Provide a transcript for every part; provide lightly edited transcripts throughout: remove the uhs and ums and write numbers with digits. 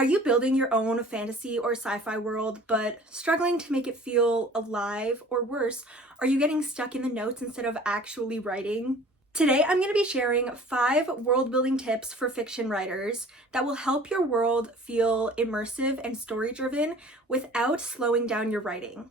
Are you building your own fantasy or sci-fi world, but struggling to make it feel alive? Or worse, are you getting stuck in the notes instead of actually writing? Today, I'm going to be sharing 5 world building tips for fiction writers that will help your world feel immersive and story driven without slowing down your writing.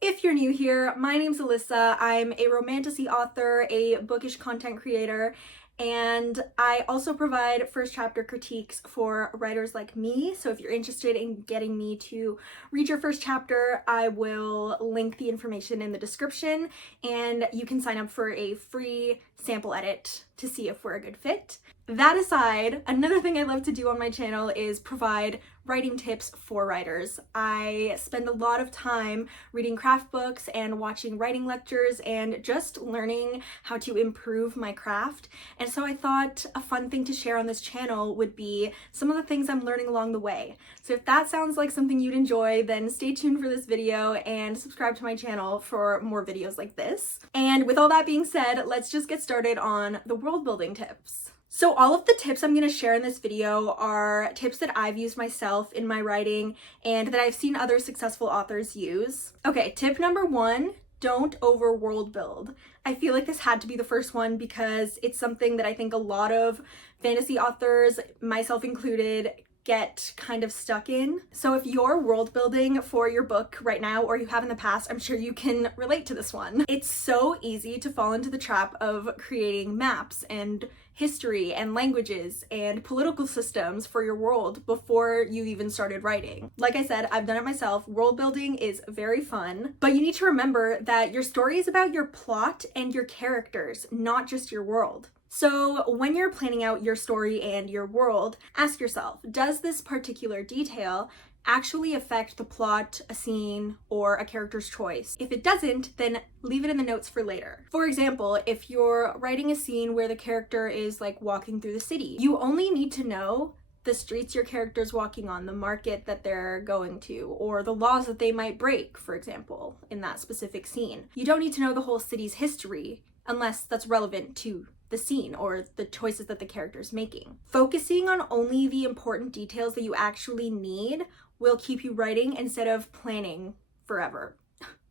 If you're new here, my name's Alyssa. I'm a romantasy author, a bookish content creator, and I also provide first chapter critiques for writers like me. So if you're interested in getting me to read your first chapter, I will link the information in the description, and you can sign up for a free sample edit to see if we're a good fit. That aside, another thing I love to do on my channel is provide writing tips for writers. I spend a lot of time reading craft books and watching writing lectures and just learning how to improve my craft. And so I thought a fun thing to share on this channel would be some of the things I'm learning along the way. So if that sounds like something you'd enjoy, then stay tuned for this video and subscribe to my channel for more videos like this. And with all that being said, let's just get started on the world building tips. So all of the tips I'm going to share in this video are tips that I've used myself in my writing and that I've seen other successful authors use. Okay, tip number 1, don't over world build. I feel like this had to be the first one because it's something that I think a lot of fantasy authors, myself included, get kind of stuck in. So if you're world building for your book right now, or you have in the past, I'm sure you can relate to this one. It's so easy to fall into the trap of creating maps and history and languages and political systems for your world before you even started writing. Like I said, I've done it myself. World building is very fun, but you need to remember that your story is about your plot and your characters, not just your world. So when you're planning out your story and your world, ask yourself, does this particular detail actually affect the plot, a scene, or a character's choice? If it doesn't, then leave it in the notes for later. For example, if you're writing a scene where the character is like walking through the city, you only need to know the streets your character's walking on, the market that they're going to, or the laws that they might break, for example, in that specific scene. You don't need to know the whole city's history unless that's relevant to the scene or the choices that the character's making. Focusing on only the important details that you actually need will keep you writing instead of planning forever.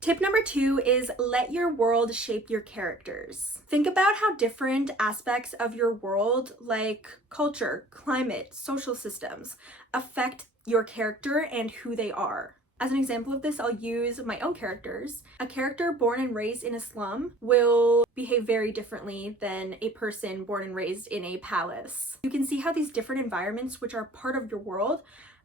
Tip number 2 is let your world shape your characters. Think about how different aspects of your world, like culture, climate, social systems, affect your character and who they are. As an example of this, I'll use my own characters. A character born and raised in a slum will behave very differently than a person born and raised in a palace. You can see how these different environments, which are part of your world,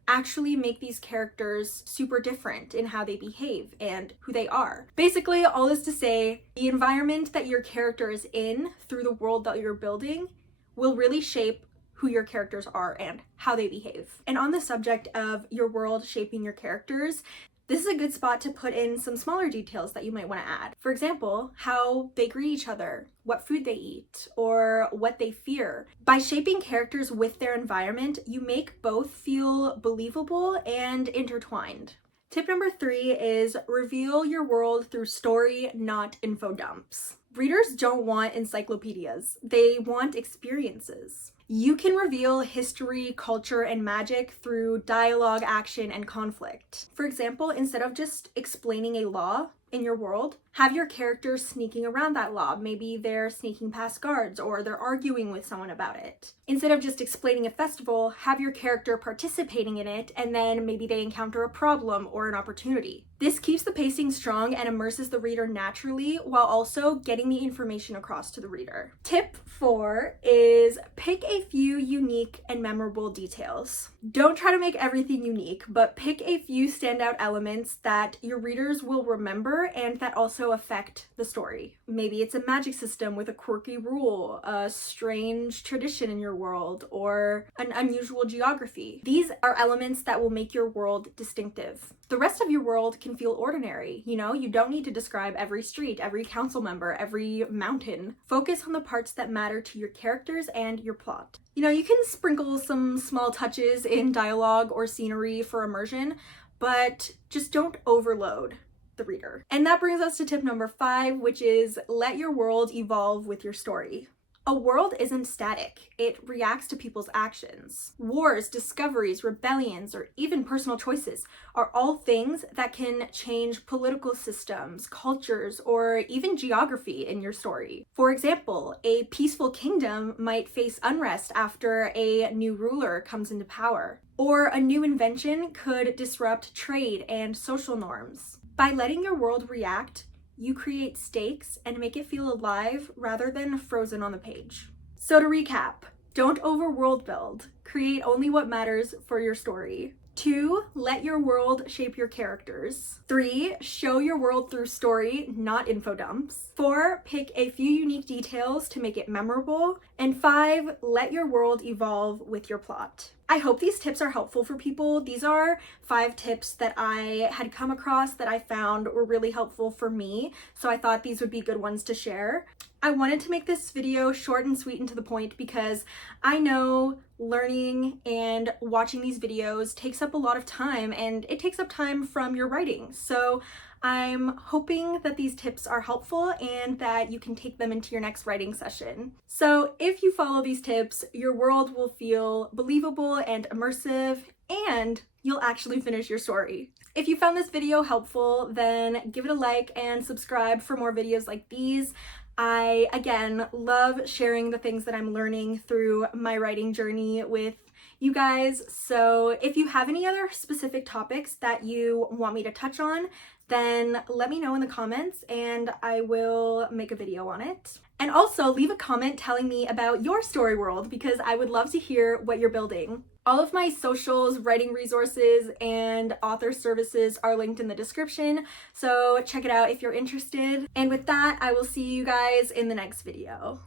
actually make these characters super different in how they behave and who they are. Basically, all this to say, the environment that your character is in through the world that you're building will really shape who your characters are and how they behave. And on the subject of your world shaping your characters, this is a good spot to put in some smaller details that you might want to add. For example, how they greet each other, what food they eat, or what they fear. By shaping characters with their environment, you make both feel believable and intertwined. Tip number 3 is reveal your world through story, not info dumps. Readers don't want encyclopedias, they want experiences. You can reveal history, culture, and magic through dialogue, action, and conflict. For example, instead of just explaining a law in your world, have your characters sneaking around that law. Maybe they're sneaking past guards or they're arguing with someone about it. Instead of just explaining a festival, have your character participating in it, and then maybe they encounter a problem or an opportunity. This keeps the pacing strong and immerses the reader naturally while also getting the information across to the reader. Tip 4 is pick a few unique and memorable details. Don't try to make everything unique, but pick a few standout elements that your readers will remember and that also affect the story. Maybe it's a magic system with a quirky rule, a strange tradition in your world, or an unusual geography. These are elements that will make your world distinctive. The rest of your world can feel ordinary. You know, you don't need to describe every street, every council member, every mountain. Focus on the parts that matter to your characters and your plot. You know, you can sprinkle some small touches in dialogue or scenery for immersion, but just don't overload the reader. And that brings us to tip number 5, which is let your world evolve with your story. A world isn't static, it reacts to people's actions. Wars, discoveries, rebellions, or even personal choices are all things that can change political systems, cultures, or even geography in your story. For example, a peaceful kingdom might face unrest after a new ruler comes into power, or a new invention could disrupt trade and social norms. By letting your world react, you create stakes and make it feel alive rather than frozen on the page. So to recap, don't over world build. Create only what matters for your story. 2, let your world shape your characters. 3, show your world through story, not info dumps. 4, pick a few unique details to make it memorable. And 5, let your world evolve with your plot. I hope these tips are helpful for people. These are 5 tips that I had come across that I found were really helpful for me, so I thought these would be good ones to share. I wanted to make this video short and sweet and to the point because I know learning and watching these videos takes up a lot of time, and it takes up time from your writing. So I'm hoping that these tips are helpful and that you can take them into your next writing session. So if you follow these tips, your world will feel believable and immersive, and you'll actually finish your story. If you found this video helpful, then give it a like and subscribe for more videos like these. I, again, love sharing the things that I'm learning through my writing journey with you guys. So if you have any other specific topics that you want me to touch on, then let me know in the comments and I will make a video on it. And also leave a comment telling me about your story world because I would love to hear what you're building. All of my socials, writing resources, and author services are linked in the description, so check it out if you're interested. And with that, I will see you guys in the next video.